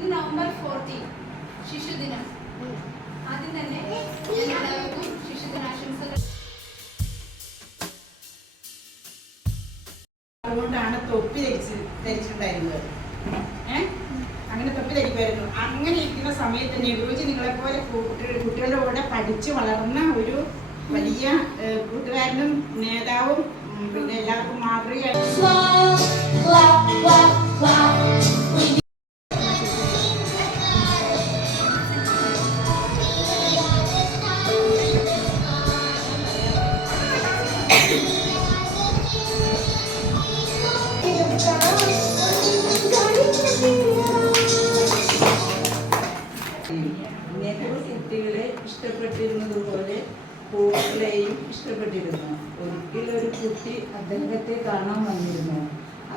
ഇന്ന് നവംബർ 14 ശിശുദിനം. ആദ്യം തന്നെ എല്ലാവർക്കും ശിശുദിനാശംസകൾ. അതുകൊണ്ടാണ് തൊപ്പി ധരിച്ചിട്ടുണ്ടായിരുന്നത്. അങ്ങനെ തൊപ്പി ധരിക്കുമായിരുന്നു. അങ്ങനെ ഇരിക്കുന്ന സമയത്ത് നെഹ്റുജി നിങ്ങളെപ്പോലെ കുട്ടികളുടെ കൂടെ പഠിച്ച് വളർന്ന ഒരു വലിയ കൂട്ടുകാരനും നേതാവും പിന്നെ എല്ലാവർക്കും മാതൃകയായി. നെഹ്റു കുട്ടികളെ ഇഷ്ടപ്പെട്ടിരുന്നതുപോലെ പൂക്കളെയും ഇഷ്ടപ്പെട്ടിരുന്നു. ഒരിക്കലൊരു കുട്ടി അദ്ദേഹത്തെ കാണാൻ വന്നിരുന്നു.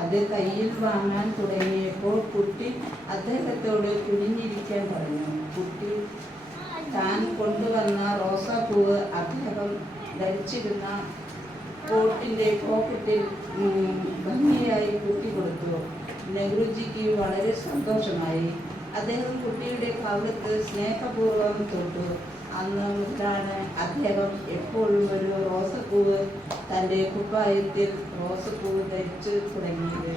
അത് കയ്യിൽ വാങ്ങാൻ തുടങ്ങിയപ്പോൾ കുട്ടി അദ്ദേഹത്തോട് കുനിഞ്ഞിരിക്കാൻ പറഞ്ഞു. കുട്ടി താൻ കൊണ്ടുവന്ന റോസാപ്പൂവ് അദ്ദേഹം ധരിച്ചിരുന്ന കോട്ടിൻ്റെ പോക്കറ്റിൽ ഭംഗിയായി കൂട്ടിക്കൊടുത്തു. നെഹ്റുജിക്ക് വളരെ സന്തോഷമായി. അദ്ദേഹം കുട്ടിയുടെ കവിളത്ത് സ്നേഹപൂർവ്വം തൊട്ടു. അന്ന് മുതലാണ് അദ്ദേഹം എപ്പോഴും ഒരു റോസപ്പൂവ് തൻ്റെ കുപ്പായത്തിൽ റോസപ്പൂവ് ധരിച്ചു തുടങ്ങിയത്.